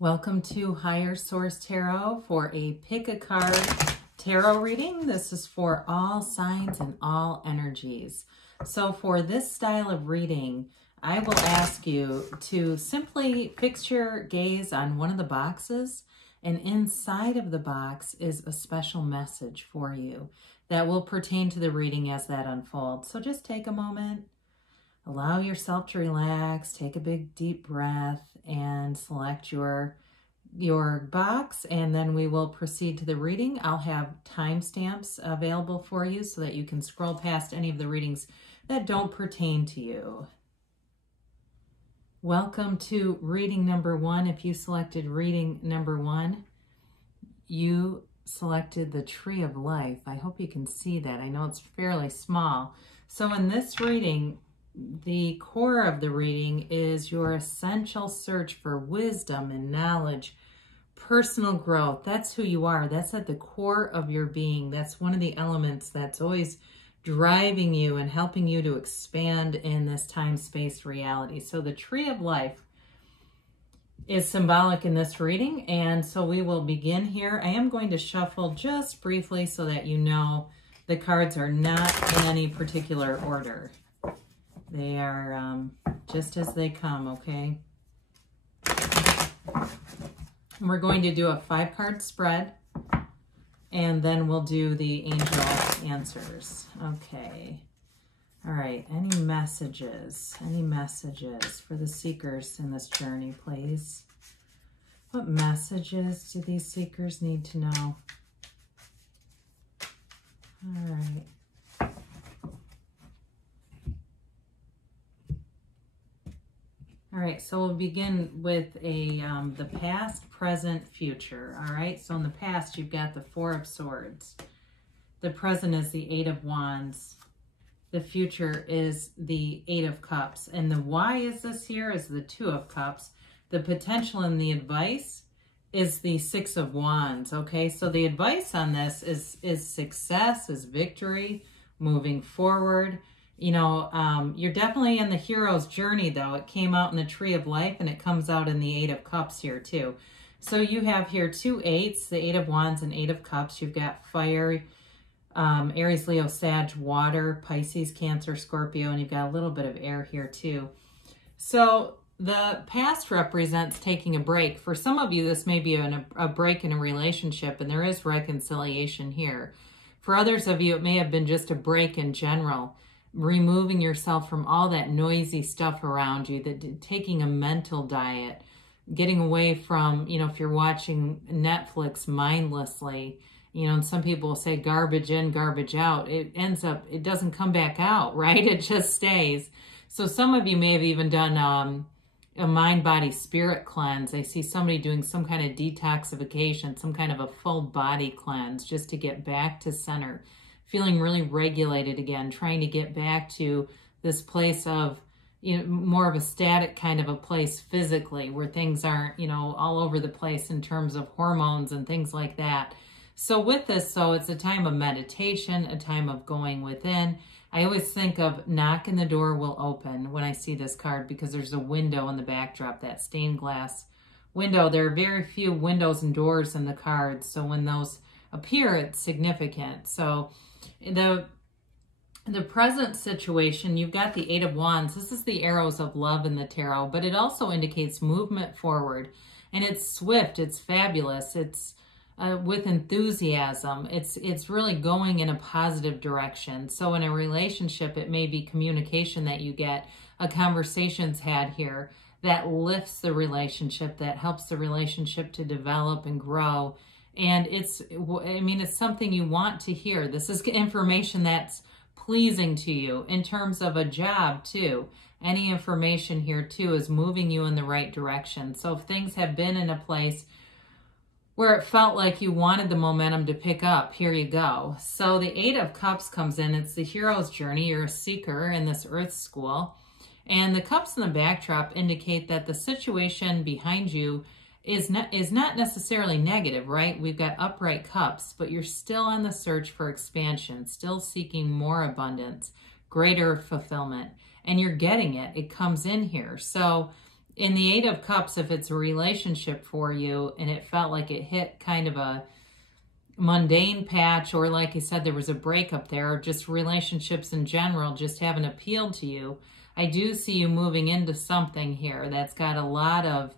Welcome to Higher Source Tarot for a pick a card tarot reading. This is for all signs and all energies. So for this style of reading, I will ask you to simply fix your gaze on one of the boxes, and inside of the box is a special message for you that will pertain to the reading as that unfolds. So just take a moment, allow yourself to relax, take a big deep breath, and select your box, and then we will proceed to the reading. I'll have timestamps available for you so that you can scroll past any of the readings that don't pertain to you. Welcome to reading number one. If you selected reading number one, you selected the Tree of Life. I hope you can see that. I know it's fairly small. So in this reading, the core of the reading is your essential search for wisdom and knowledge, personal growth. That's who you are. That's at the core of your being. That's one of the elements that's always driving you and helping you to expand in this time-space reality. So the Tree of Life is symbolic in this reading, and so we will begin here. I am going to shuffle just briefly so that you know the cards are not in any particular order. They are just as they come, okay? And we're going to do a 5-card spread, and then we'll do the angel answers. Okay. All right. Any messages for the seekers in this journey, please? What messages do these seekers need to know? All right. All right, so we'll begin with the past, present, future. All right, so in the past, you've got the Four of Swords. The present is the Eight of Wands. The future is the Eight of Cups. And the why is this here is the Two of Cups. The potential and the advice is the Six of Wands, okay? So the advice on this is success, is victory, moving forward. You know, you're definitely in the hero's journey, though. It came out in the Tree of Life, and it comes out in the Eight of Cups here, too. So you have here two eights, the Eight of Wands and Eight of Cups. You've got fire, Aries, Leo, Sag, water, Pisces, Cancer, Scorpio, and you've got a little bit of air here, too. So the past represents taking a break. For some of you, this may be a break in a relationship, and there is reconciliation here. For others of you, it may have been just a break in general. Removing yourself from all that noisy stuff around you, taking a mental diet, getting away from, you know, if you're watching Netflix mindlessly, you know, and some people will say garbage in, garbage out. It ends up, it doesn't come back out, right? It just stays. So some of you may have even done a mind, body, spirit cleanse. I see somebody doing some kind of detoxification, some kind of a full body cleanse just to get back to center. Feeling really regulated again, trying to get back to this place of, you know, more of a static kind of a place physically where things aren't, you know, all over the place in terms of hormones and things like that. So with this, so it's a time of meditation, a time of going within. I always think of knock and the door will open when I see this card because there's a window in the backdrop, that stained glass window. There are very few windows and doors in the cards. So when those appear, it's significant. So the present situation, you've got the Eight of Wands. This is the arrows of love in the tarot, but it also indicates movement forward, and it's swift, it's fabulous, it's with enthusiasm. It's really going in a positive direction. So in a relationship, it may be communication that you get, a conversation's had here that lifts the relationship, that helps the relationship to develop and grow. And it's something you want to hear. This is information that's pleasing to you in terms of a job too. Any information here too is moving you in the right direction. So if things have been in a place where it felt like you wanted the momentum to pick up, here you go. So the Eight of Cups comes in. It's the hero's journey. You're a seeker in this earth school. And the cups in the backdrop indicate that the situation behind you is not necessarily negative, right? We've got upright cups, but you're still on the search for expansion, still seeking more abundance, greater fulfillment, and you're getting it. It comes in here. So In the Eight of Cups, if it's a relationship for you and it felt like it hit kind of a mundane patch, or like I said, there was a breakup there, or just relationships in general just haven't appealed to you, I do see you moving into something here that's got a lot of,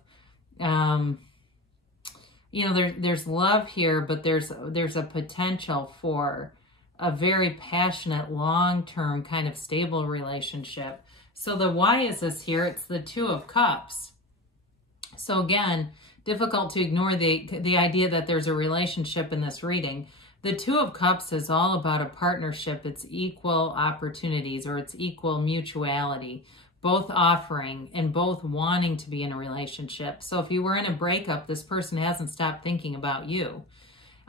you know, there's love here, but there's a potential for a very passionate, long-term kind of stable relationship. So the why is this here? It's the Two of Cups. So again, difficult to ignore the idea that there's a relationship in this reading. The Two of Cups is all about a partnership. It's equal opportunities, or it's equal mutuality, both offering and both wanting to be in a relationship. So if you were in a breakup, this person hasn't stopped thinking about you.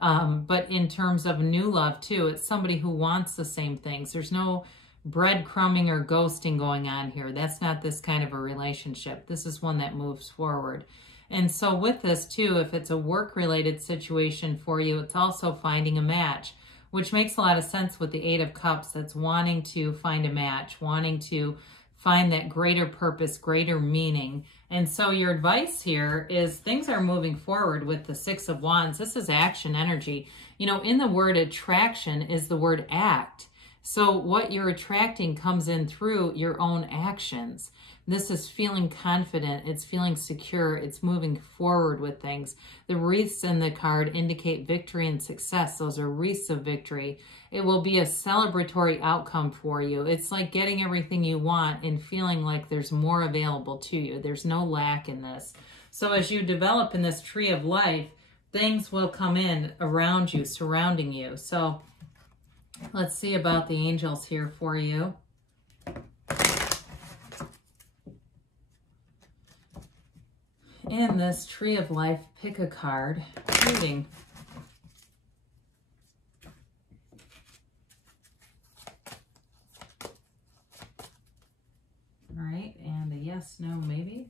But in terms of new love too, it's somebody who wants the same things. There's no breadcrumbing or ghosting going on here. That's not this kind of a relationship. This is one that moves forward. And so with this too, if it's a work-related situation for you, it's also finding a match, which makes a lot of sense with the Eight of Cups. That's wanting to find a match, wanting to find that greater purpose, greater meaning. And so your advice here is things are moving forward with the Six of Wands. This is action energy. You know, in the word attraction is the word act. So what you're attracting comes in through your own actions. This is feeling confident. It's feeling secure. It's moving forward with things. The wreaths in the card indicate victory and success. Those are wreaths of victory. It will be a celebratory outcome for you. It's like getting everything you want and feeling like there's more available to you. There's no lack in this. So as you develop in this tree of life, things will come in around you, surrounding you. So let's see about the angels here for you. In this tree of life, pick a card. Reading. All right, and a yes, no, maybe.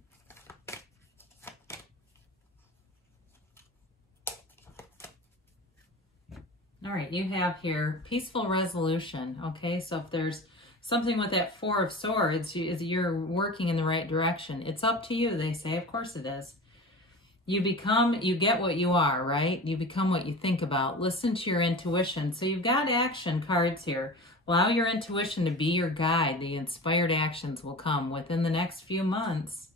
All right, you have here peaceful resolution. Okay, so if there's something with that Four of Swords, you're working in the right direction. It's up to you, they say. Of course it is. You get what you are, right? You become what you think about. Listen to your intuition. So you've got action cards here. Allow your intuition to be your guide. The inspired actions will come within the next few months.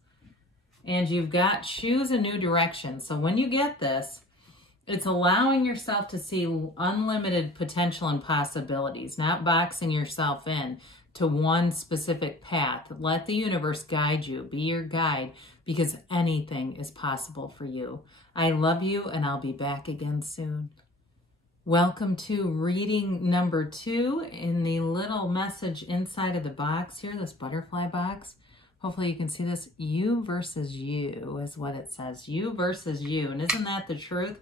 And you've got choose a new direction. So when you get this, it's allowing yourself to see unlimited potential and possibilities, not boxing yourself in to one specific path. Let the universe guide you, be your guide, because anything is possible for you. I love you, and I'll be back again soon. Welcome to reading number 2 in the little message inside of the box here, this butterfly box. Hopefully you can see this. You versus you is what it says. You versus you. And isn't that the truth?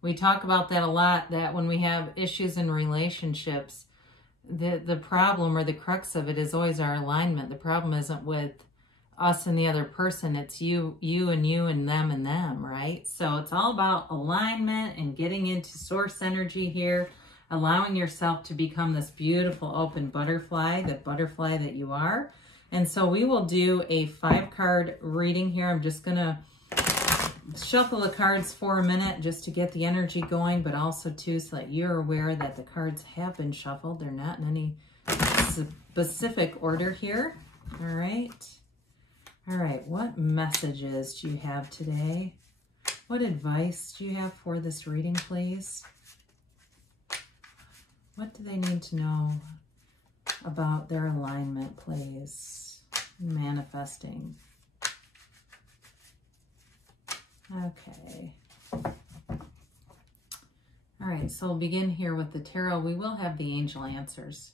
We talk about that a lot, that when we have issues in relationships, the problem or the crux of it is always our alignment. The problem isn't with us and the other person. It's you and them, right? So it's all about alignment and getting into source energy here, allowing yourself to become this beautiful open butterfly, the butterfly that you are. And so we will do a 5-card reading here. I'm just going to shuffle the cards for a minute just to get the energy going, but also too so that you're aware that the cards have been shuffled. They're not in any specific order here. All right. All right, what messages do you have today? What advice do you have for this reading, please? What do they need to know about their alignment, please? Manifesting. Okay. All right, so we'll begin here with the tarot. We will have the angel answers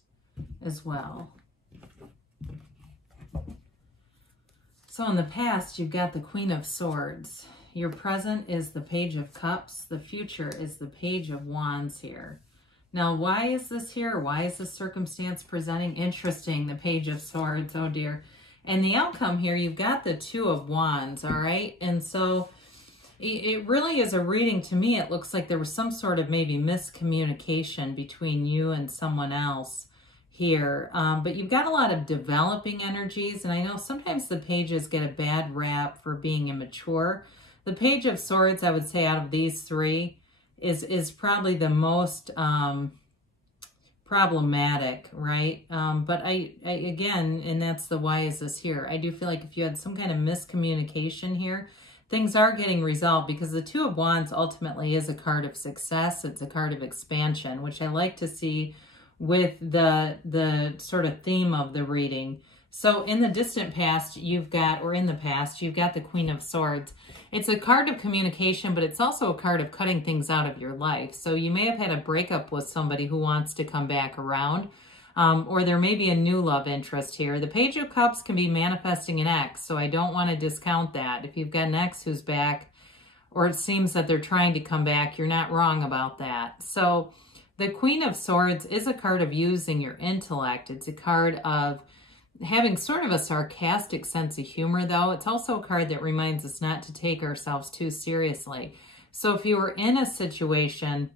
as well. So in the past, you've got the Queen of Swords. Your present is the Page of Cups. The future is the Page of Wands here. Now, why is this here? Why is this circumstance presenting? Interesting, the Page of Swords, oh dear. And the outcome here, you've got the Two of Wands, all right? And so it really is a reading. To me, it looks like there was some sort of maybe miscommunication between you and someone else. here. But you've got a lot of developing energies, and I know sometimes the pages get a bad rap for being immature. The Page of Swords, I would say, out of these three is probably the most problematic, right? But I again, and that's the why is this here. I do feel like if you had some kind of miscommunication here, things are getting resolved, because the Two of Wands ultimately is a card of success. It's a card of expansion, which I like to see with the sort of theme of the reading. So in the distant past, you've got, or in the past, you've got the Queen of Swords. It's a card of communication, but it's also a card of cutting things out of your life. So you may have had a breakup with somebody who wants to come back around, or there may be a new love interest here. The Page of Cups can be manifesting an ex, so I don't want to discount that. If you've got an ex who's back, or it seems that they're trying to come back, you're not wrong about that. So the Queen of Swords is a card of using your intellect. It's a card of having sort of a sarcastic sense of humor, though. It's also a card that reminds us not to take ourselves too seriously. So if you were in a situation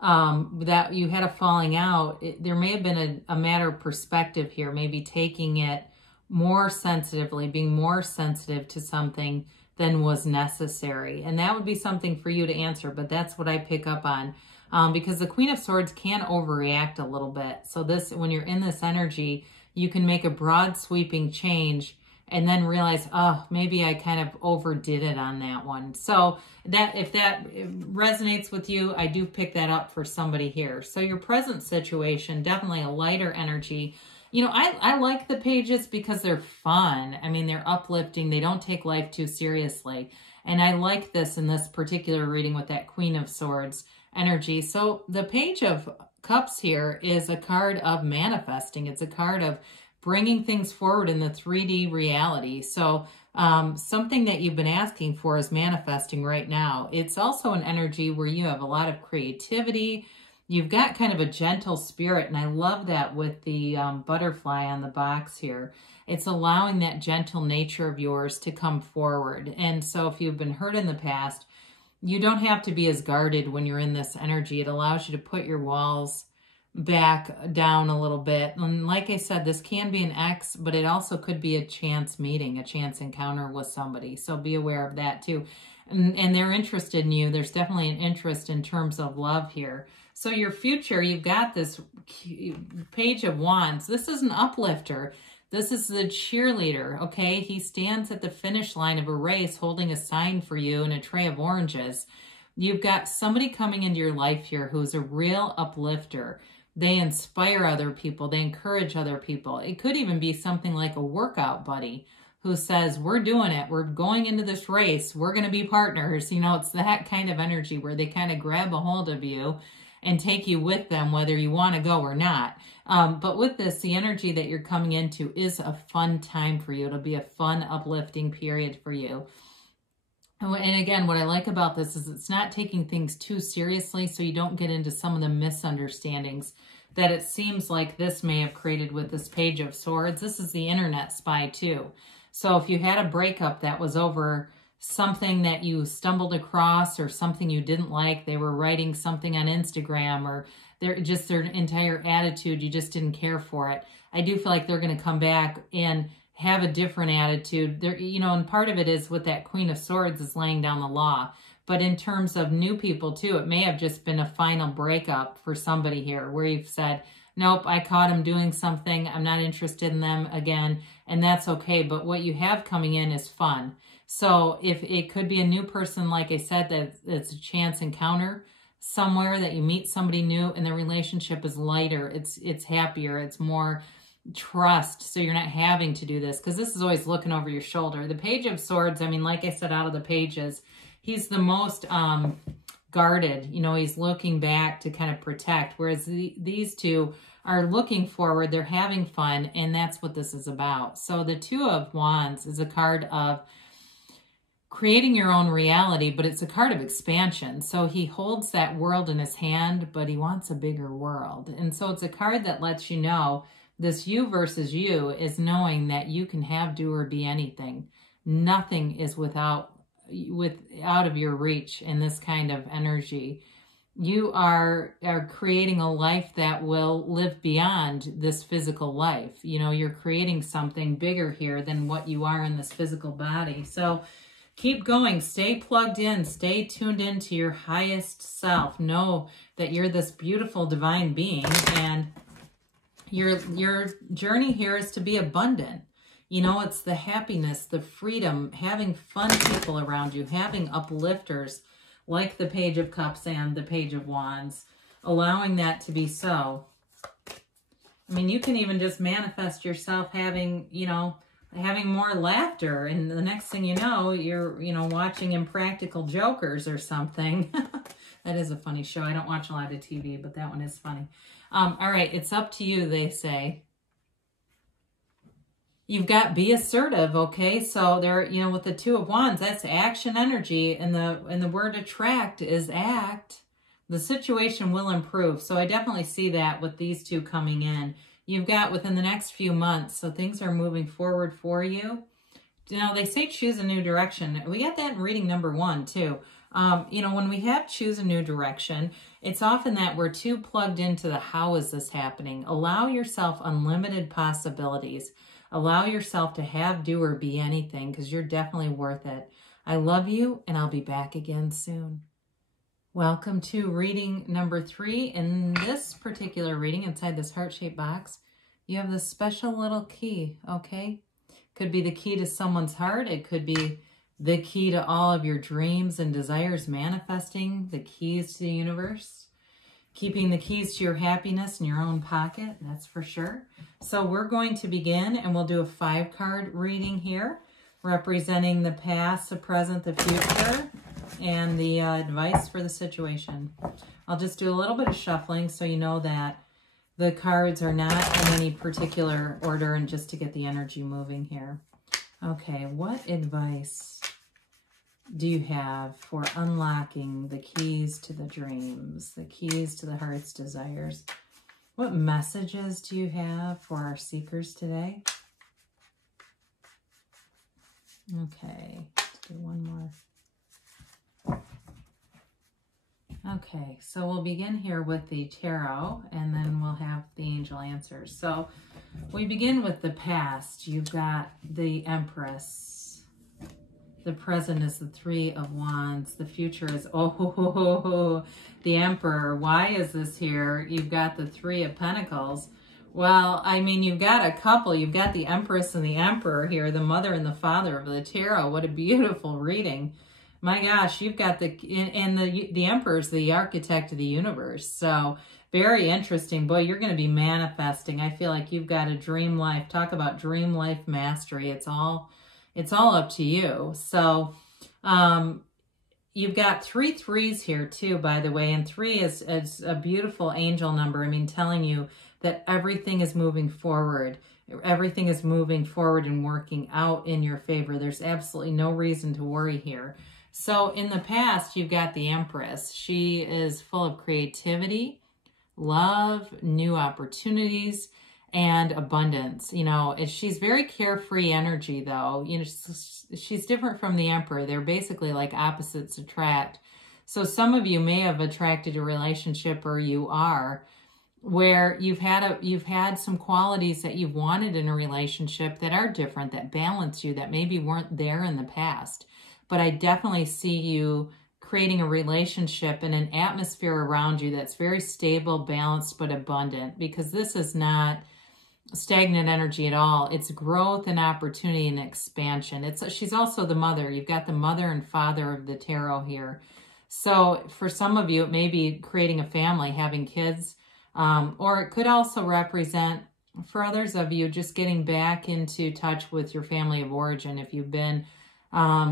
that you had a falling out, there may have been a matter of perspective here, maybe taking it more sensitively, being more sensitive to something than was necessary. And that would be something for you to answer, but that's what I pick up on. Because the Queen of Swords can overreact a little bit. So this, when you're in this energy, you can make a broad sweeping change and then realize, oh, maybe I kind of overdid it on that one. So that if that resonates with you, I do pick that up for somebody here. So your present situation, definitely a lighter energy. You know, I like the pages because they're fun. I mean, they're uplifting. They don't take life too seriously. And I like this in this particular reading with that Queen of Swords energy. So the Page of Cups here is a card of manifesting. It's a card of bringing things forward in the 3D reality. So something that you've been asking for is manifesting right now. It's also an energy where you have a lot of creativity. You've got kind of a gentle spirit, and I love that with the butterfly on the box here. It's allowing that gentle nature of yours to come forward. And so if you've been hurt in the past, you don't have to be as guarded when you're in this energy. It allows you to put your walls back down a little bit. And like I said, this can be an ex, but it also could be a chance meeting, a chance encounter with somebody. So be aware of that too. And they're interested in you. There's definitely an interest in terms of love here. So your future, you've got this Page of Wands. This is an uplifter. This is the cheerleader, okay? He stands at the finish line of a race holding a sign for you and a tray of oranges. You've got somebody coming into your life here who's a real uplifter. They inspire other people. They encourage other people. It could even be something like a workout buddy who says, we're doing it. We're going into this race. We're going to be partners. You know, it's that kind of energy where they kind of grab a hold of you and take you with them, whether you want to go or not. But with this, the energy that you're coming into is a fun time for you. It'll be a fun, uplifting period for you. And again, what I like about this is it's not taking things too seriously, so you don't get into some of the misunderstandings that it seems like this may have created with this Page of Swords. This is the internet spy too. So if you had a breakup that was over something that you stumbled across or something you didn't like, they were writing something on Instagram, or their entire attitude, you just didn't care for it. I do feel like they're going to come back and have a different attitude. There, you know, and part of it is with that Queen of Swords is laying down the law. But in terms of new people too, it may have just been a final breakup for somebody here where you've said, nope, I caught him doing something. I'm not interested in them again. And that's okay. But what you have coming in is fun. So if it could be a new person, like I said, that's a chance encounter somewhere that you meet somebody new and the relationship is lighter. It's happier. It's more trust. So you're not having to do this, because this is always looking over your shoulder. The Page of Swords, I mean, like I said, out of the pages, he's the most guarded. You know, he's looking back to kind of protect, whereas these two are looking forward. They're having fun, and that's what this is about. So the Two of Wands is a card of creating your own reality, but it's a card of expansion. So he holds that world in his hand, but he wants a bigger world. And so it's a card that lets you know this you versus you is knowing that you can have, do, or be anything. Nothing is out of your reach in this kind of energy. you are creating a life that will live beyond this physical life. You know, you're creating something bigger here than what you are in this physical body. So keep going, stay plugged in, stay tuned into your highest self. Know that you're this beautiful divine being, and your journey here is to be abundant. You know, it's the happiness, the freedom, having fun people around you, having uplifters like the Page of Cups and the Page of Wands, allowing that to be so. I mean, you can even just manifest yourself having, you know, having more laughter, and the next thing you know, you're, you know, watching Impractical Jokers or something. That is a funny show. I don't watch a lot of TV, but that one is funny. All right, it's up to you, they say. You've got be assertive, okay? So there, you know, with the Two of Wands, that's action energy, and the word attract is act. The situation will improve. So I definitely see that with these two coming in. You've got within the next few months, so things are moving forward for you. You know, they say choose a new direction. We got that in reading number 1 too. You know, when we have choose a new direction, it's often that we're too plugged into the how is this happening. Allow yourself unlimited possibilities. Allow yourself to have, do, or be anything, because you're definitely worth it. I love you, and I'll be back again soon. Welcome to reading number 3. In this particular reading, inside this heart-shaped box, you have this special little key, okay? Could be the key to someone's heart. It could be the key to all of your dreams and desires manifesting, the keys to the universe. Keeping the keys to your happiness in your own pocket, that's for sure. So we're going to begin, and we'll do a 5-card reading here, representing the past, the present, the future, and the advice for the situation. I'll just do a little bit of shuffling so you know that the cards are not in any particular order, and just to get the energy moving here. Okay, what advice do you have for unlocking the keys to the dreams, the keys to the heart's desires? What messages do you have for our seekers today? Okay, let's do one more. Okay, so we'll begin here with the tarot, and then we'll have the angel answers. So we begin with the past. You've got the Empress. The present is the 3 of Wands. The future is, the Emperor. Why is this here? You've got the 3 of Pentacles. Well, I mean, you've got a couple. You've got the Empress and the Emperor here, the mother and the father of the tarot. What a beautiful reading. My gosh, you've got the Emperor's the architect of the universe. So very interesting. Boy, you're going to be manifesting. I feel like you've got a dream life. Talk about dream life mastery. It's all up to you. So you've got 3 3s here too, by the way. And 3 is a beautiful angel number. I mean, telling you that everything is moving forward. Everything is moving forward and working out in your favor. There's absolutely no reason to worry here. So in the past, you've got the Empress. She is full of creativity, love, new opportunities, and abundance. You know, she's very carefree energy, though. You know, she's different from the Emperor. They're basically like opposites attract. So some of you may have attracted a relationship, or you are, where you've had some qualities that you've wanted in a relationship that are different, that balance you, that maybe weren't there in the past. But I definitely see you creating a relationship and an atmosphere around you that's very stable, balanced, but abundant, because this is not stagnant energy at all. It's growth and opportunity and expansion. She's also the mother. You've got the mother and father of the tarot here. So for some of you, it may be creating a family, having kids, or it could also represent, for others of you, just getting back into touch with your family of origin. If you've been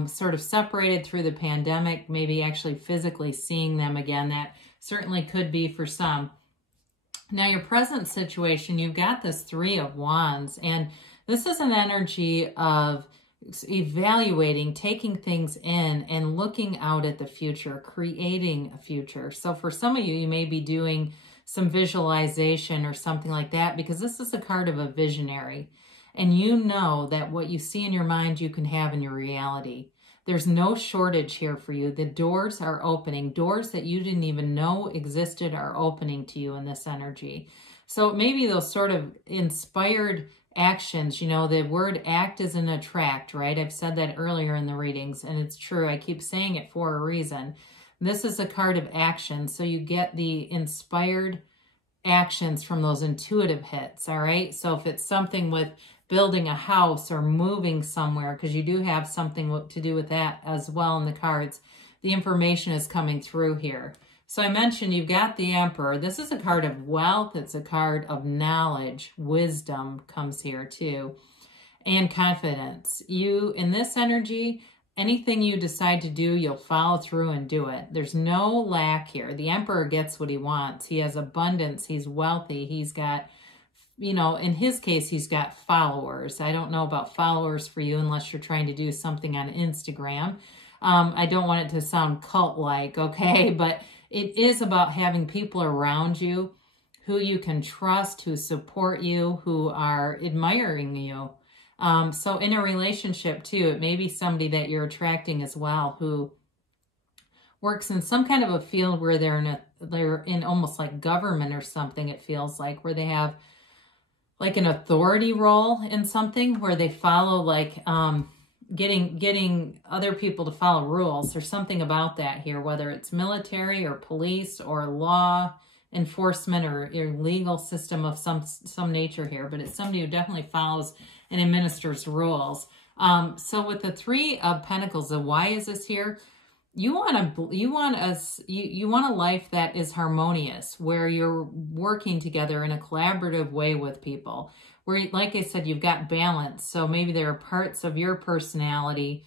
sort of separated through the pandemic, maybe actually physically seeing them again, that certainly could be for some. Now, your present situation, you've got this 3 of Wands, and this is an energy of evaluating, taking things in, and looking out at the future, creating a future. So for some of you, you may be doing some visualization or something like that, because this is a card of a visionary. And you know that what you see in your mind, you can have in your reality. There's no shortage here for you. The doors are opening. Doors that you didn't even know existed are opening to you in this energy. So maybe those sort of inspired actions, you know, the word act is an attract, right? I've said that earlier in the readings, and it's true. I keep saying it for a reason. This is a card of action, so you get the inspired actions from those intuitive hits, all right? So if it's something with building a house or moving somewhere, because you do have something to do with that as well in the cards, the information is coming through here. So I mentioned you've got the Emperor. This is a card of wealth. It's a card of knowledge. Wisdom comes here too. And confidence. You, in this energy, anything you decide to do, you'll follow through and do it. There's no lack here. The Emperor gets what he wants. He has abundance. He's wealthy. He's got, you know, in his case, he's got followers. I don't know about followers for you unless you're trying to do something on Instagram. I don't want it to sound cult-like, okay? But it is about having people around you who you can trust, who support you, who are admiring you. So in a relationship too, it may be somebody that you're attracting as well who works in some kind of a field where they're in almost like government or something, it feels like, where they have like an authority role in something where they follow like getting other people to follow rules. There's something about that here, whether it's military or police or law enforcement or your legal system of some nature here, but it's somebody who definitely follows and administers rules. So with the Three of Pentacles, the why is this here? You want a life that is harmonious, where you're working together in a collaborative way with people, where, like I said, you've got balance. So maybe there are parts of your personality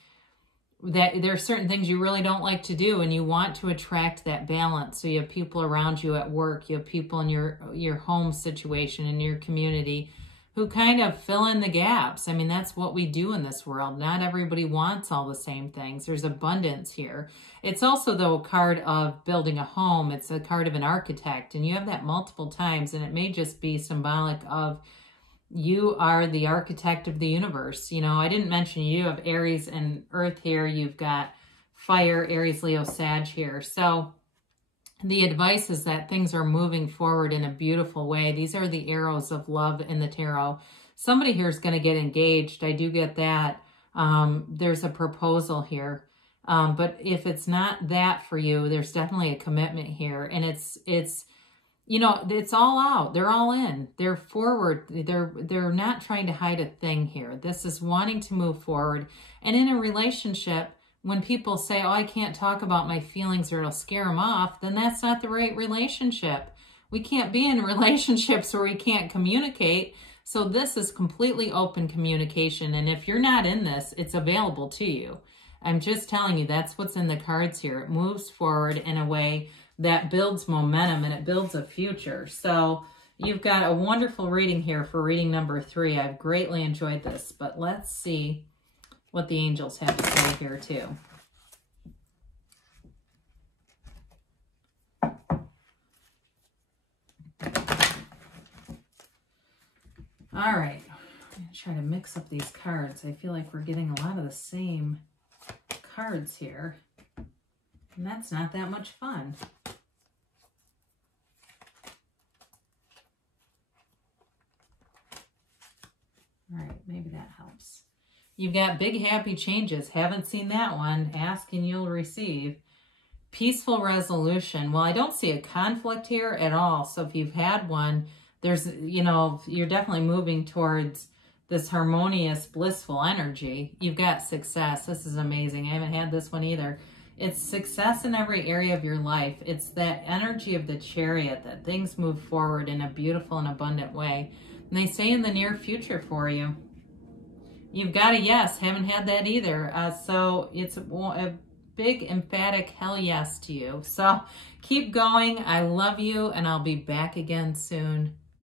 that there are certain things you really don't like to do, and you want to attract that balance. So you have people around you at work, you have people in your home situation, in your community, who kind of fill in the gaps. I mean, that's what we do in this world. Not everybody wants all the same things. There's abundance here. It's also, though, a card of building a home. It's a card of an architect, and you have that multiple times, and it may just be symbolic of you are the architect of the universe. You know, I didn't mention you have Aries and Earth here. You've got fire, Aries, Leo, Sag here. So the advice is that things are moving forward in a beautiful way. These are the arrows of love in the tarot. Somebody here is going to get engaged. I do get that. There's a proposal here. But if it's not that for you, there's definitely a commitment here. And it's you know, it's all out. They're all in. They're forward. They're not trying to hide a thing here. This is wanting to move forward. And in a relationship, when people say, oh, I can't talk about my feelings or it'll scare them off, then that's not the right relationship. We can't be in relationships where we can't communicate. So this is completely open communication. And if you're not in this, it's available to you. I'm just telling you, that's what's in the cards here. It moves forward in a way that builds momentum and it builds a future. So you've got a wonderful reading here for reading number 3. I've greatly enjoyed this, but let's see what the angels have to say here too. All right, I'm going to try to mix up these cards. I feel like we're getting a lot of the same cards here, and that's not that much fun. All right, maybe that helps. You've got big happy changes. Haven't seen that one. Ask and you'll receive. Peaceful resolution. Well, I don't see a conflict here at all. So if you've had one, there's, you know, you're definitely moving towards this harmonious, blissful energy. You've got success. This is amazing. I haven't had this one either. It's success in every area of your life. It's that energy of the Chariot, that things move forward in a beautiful and abundant way. And they say in the near future for you. You've got a yes. Haven't had that either. So it's a big emphatic hell yes to you. So keep going. I love you, and I'll be back again soon.